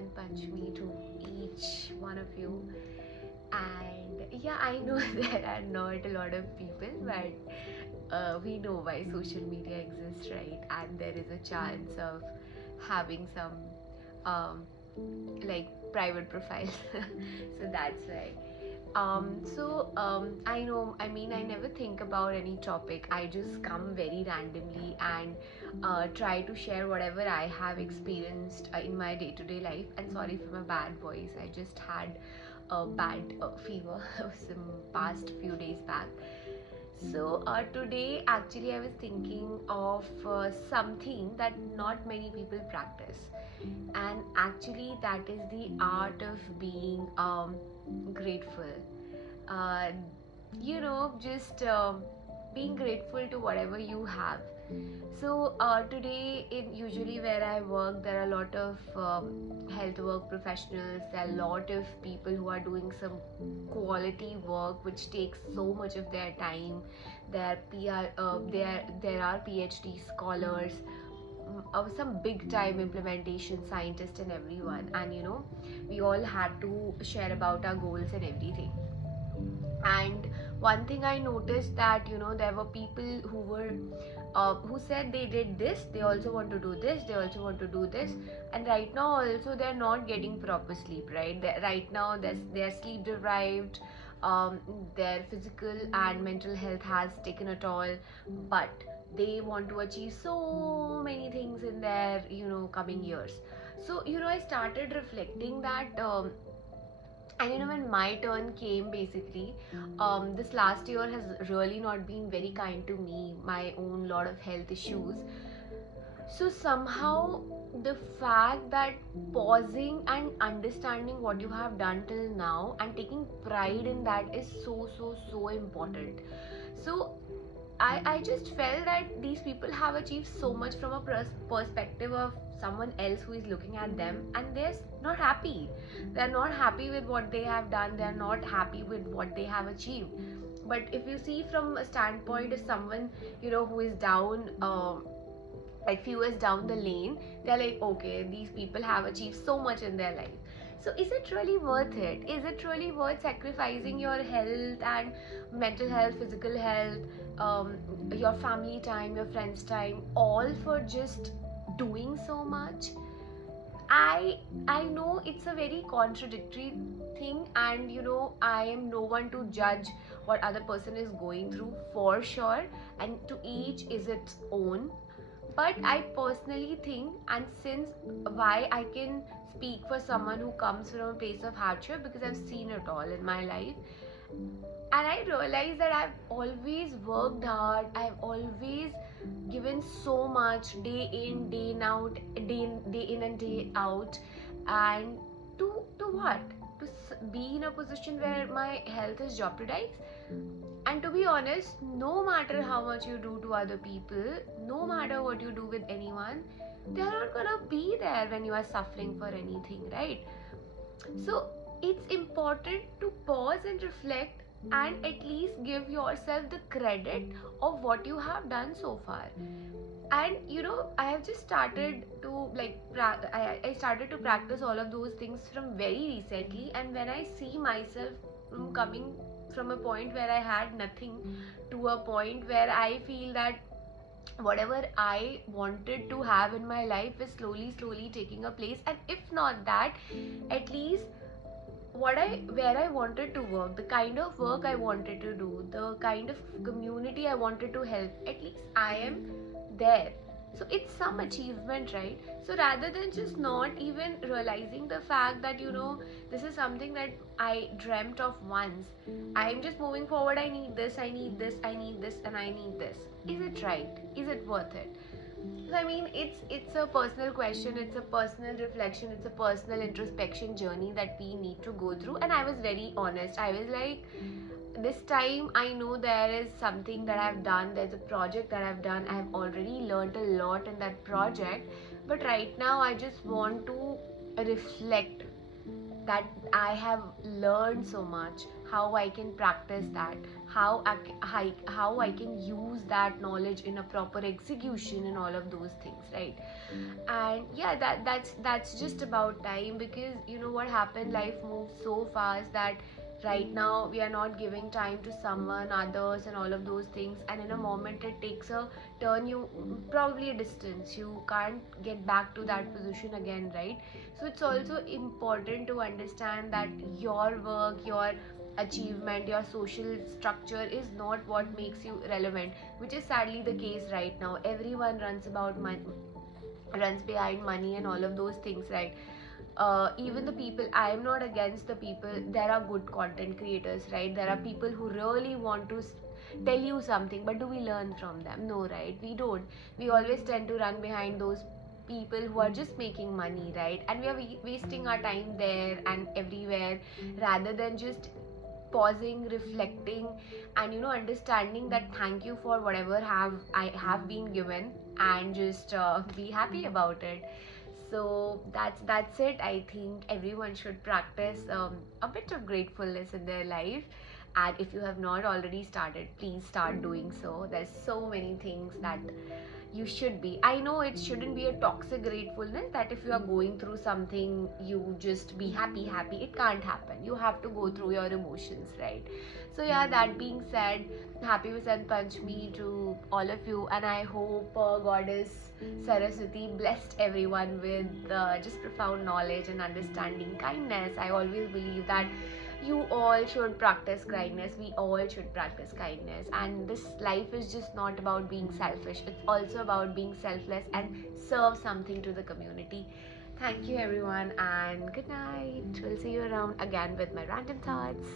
and Panchami to each one of you. And yeah, I know there are not a lot of people, but we know why social media exists, right? And there is a chance of having some um, like private profiles. So that's why. I know, I mean, I never think about any topic. I just come very randomly and try to share whatever I have experienced in my day to day life. And sorry for my bad voice, I just had a bad fever some past few days back. So today actually I was thinking of something that not many people practice, and actually that is the art of being grateful. Uh, just being grateful to whatever you have. So today, in usually where I work, there are a lot of health work professionals. There are a lot of people who are doing some quality work, which takes so much of their time. There are PhD scholars, some big time implementation scientists, and everyone. And we all had to share about our goals and everything. And one thing I noticed that there were people who said they did this, they also want to do this, they also want to do this, and right now also they're not getting proper sleep, right? Right now they're sleep deprived. Their physical and mental health has taken a toll, but they want to achieve so many things in their coming years. So I started reflecting that, and when my turn came, basically, this last year has really not been very kind to me, my own lot of health issues. So somehow the fact that pausing and understanding what you have done till now and taking pride in that is so important. So I just felt that these people have achieved so much from a perspective of someone else who is looking at them, and they're not happy. They're not happy with what they have done, they're not happy with what they have achieved. But if you see from a standpoint of someone who is down, like few years down the lane, they're like, okay, these people have achieved so much in their life. So is it really worth it? Is it really worth sacrificing your health and mental health, physical health, your family time, your friends time, all for just doing so much? I know it's a very contradictory thing, and I am no one to judge what other person is going through, for sure, and to each is its own. But I personally think, and since why I can speak for someone who comes from a place of hardship, because I've seen it all in my life, and I realized that I've always worked hard, I've always given so much, day in, day out, day in and day out. And to what? To be in a position where my health is jeopardized. And to be honest, no matter how much you do to other people, no matter what you do with anyone, they're not gonna be there when you are suffering for anything, right? So it's important to pause and reflect, and at least give yourself the credit of what you have done so far. And I have just started to I started to practice all of those things from very recently. And when I see myself coming from a point where I had nothing to a point where I feel that whatever I wanted to have in my life is slowly taking a place, and if not that, at least where I wanted to work, the kind of work I wanted to do, the kind of community I wanted to help, at least I am there. So it's some achievement, right? So rather than just not even realizing the fact that this is something that I dreamt of once, I'm just moving forward. I need this, I need this, I need this, and I need this. Is it right? Is it worth it? So, I mean, it's a personal question, it's a personal reflection, it's a personal introspection journey that we need to go through. And I was very honest. I was like, this time I know there is something that I've done, there's a project that I've done, I've already learned a lot in that project, but right now I just want to reflect that I have learned so much, how I can practice that, how I can use that knowledge in a proper execution and all of those things, right? And yeah, that's just about time, because you know what happened, life moves so fast that right now we are not giving time to someone others and all of those things, and in a moment it takes a turn, you probably a distance, you can't get back to that position again, right? So it's also important to understand that your work, your achievement, your social structure is not what makes you relevant, which is sadly the case right now. Everyone runs behind money and all of those things, right? Even the people, I am not against the people, there are good content creators, right? There are people who really want to tell you something, but do we learn from them? No, right? We don't. We always tend to run behind those people who are just making money, right? And we are wasting our time there and everywhere, rather than just pausing, reflecting, and you know, understanding that thank you for whatever I have been given, and just be happy about it. So that's it. I think everyone should practice a bit of gratefulness in their life, and if you have not already started, please start doing so. There's so many things that you should be. I know it shouldn't be a toxic gratefulness that if you are going through something you just be happy. It can't happen. You have to go through your emotions, right? So yeah, that being said, happy Vasant Panchami to all of you, and I hope Goddess Saraswati blessed everyone with just profound knowledge and understanding, kindness. I always believe that you all should practice kindness, we all should practice kindness, and this life is just not about being selfish, it's also about being selfless and serve something to the community. Thank you everyone, and good night. We'll see you around again with my random thoughts.